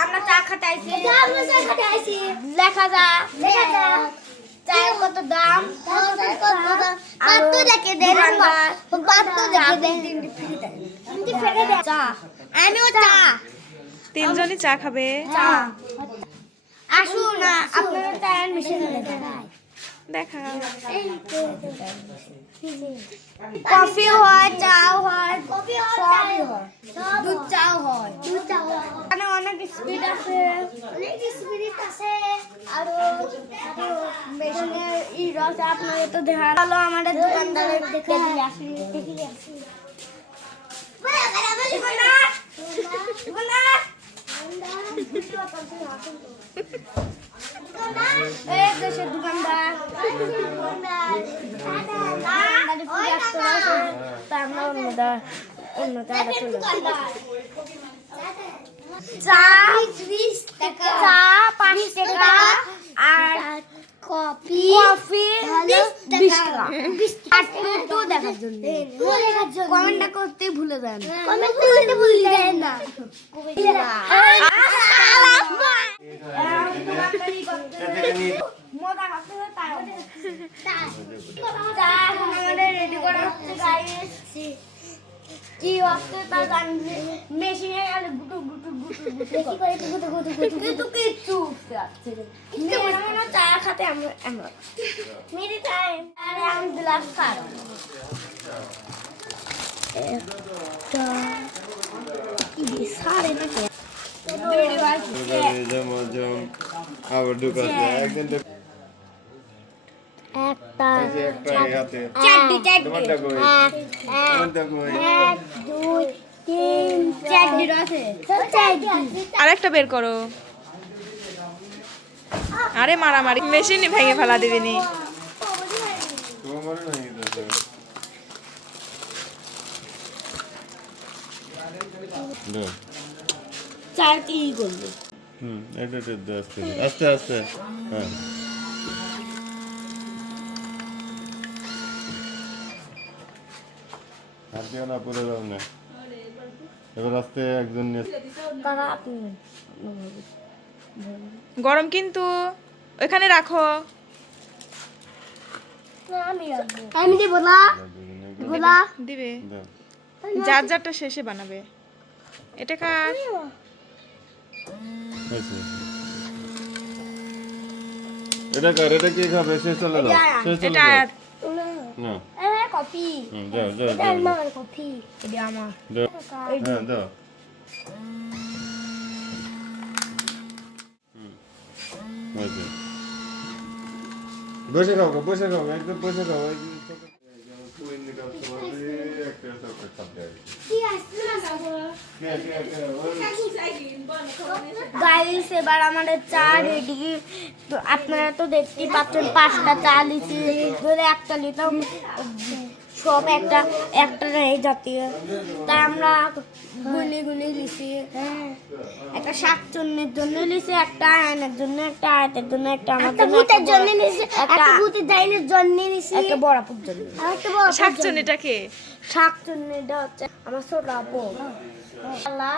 আমরা চা খেতে আইছি লেখা যা চায়ের কত দাম কত রেখে দেন চা আমিও চা তিনজনই চা খাবে। চা আসুন না আপনারা চায়ের মেশিন দেখা কফি হয় চাও হয় সবই হয় দুধ চাও হয় এখানে অনেক স্পিড আছে আর মেশিনের ই রস আপনাদের তো দেখা গেল আমাদের দোকানদারের দেখে দিয়ে আসি দেশের দোকানদার চা 5 টাকা আর কফি 20 টাকা তো দেখার জন্য কমেন্টটা করতে ভুলে যান না রেডি করা হচ্ছে গাইস কি হচ্ছে তা জানি মেশিনে গেলে গুটু গুটু গুটু গুটু কিন্তু কিচ্ছু আমরা চা খেতে আমরা মেরি টাইম আরে আমি গ্লাস খাই কি বিশাল এটা আবার ঢুকাচ্ছে একদিন একটা চারটি তোমারটা কই এক দুই তিন চারটি আছে আরেকটা বের করো। আরে মারামারি মেশিনই ভেঙে ফেলা দিবিনি। চারটি করবে এটা আস্তে আস্তে হ্যাঁ হাত দিও না পুরো দাও না এবার আস্তে একজন গরম কিন্তু ওখানে রাখো। আমি দেব না বলা দিবে যার যারটা শেষে বানাবে। এটা কার এটা কার এটা কি খাবে শেষ চলে দাও শেষ চলে এটা দাও না কফি যাও যাও এটা আমার কফি এটা আমার দাও হ্যাঁ দাও বসে খাও একদম বসে খাও গাইস এবার আমাদের চা রেডি তো আপনারা তো দেখতেই পাচ্ছেন 5টা চা লিচি ধরে একটা নিতাম সব একটা এই জাতীয় তাই আমরা গুলি লিচি একটা শাকচুন্নির জন্য লিচি একটা আয়নের জন্য একটা আয়তের জন্য একটা আমাদের ভূতের জন্য লিচি একটা ভূতের ডাইনের জন্য লিচি একটা বড়াপুর জন্য একটা বড় শাকচুন্নিটা কে? শাকচুন্নিটা হচ্ছে আমার ছোট আপু আল্লাহ